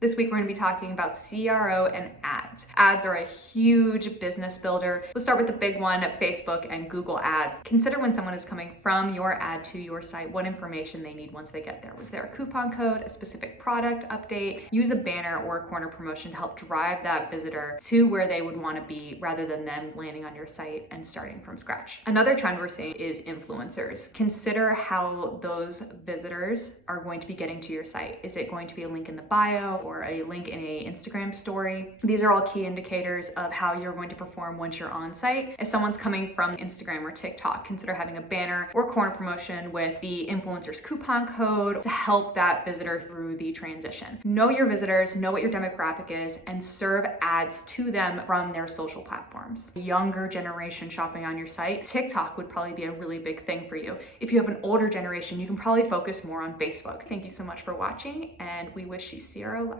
This week, we're going to be talking about CRO and ads. Ads are a huge business builder. We'll start with the big one, Facebook and Google ads. Consider when someone is coming from your ad to your site, what information they need once they get there. Was there a coupon code, a specific product update? Use a banner or a corner promotion to help drive that visitor to where they would want to be rather than them landing on your site and starting from scratch. Another trend we're seeing is influencers. Consider how those visitors are going to be getting to your site. Is it going to be a link in the bio or a link in a Instagram story? These are all key indicators of how you're going to perform once you're on site. If someone's coming from Instagram or TikTok, consider having a banner or corner promotion with the influencer's coupon code to help that visitor through the transition. Know your visitors, know what your demographic is, and serve ads to them from their social platforms. Younger generation shopping on your site, TikTok would probably be a really big thing for you. If you have an older generation, you can probably focus more on Facebook. Thank you so much for watching, and we wish you CRO luck.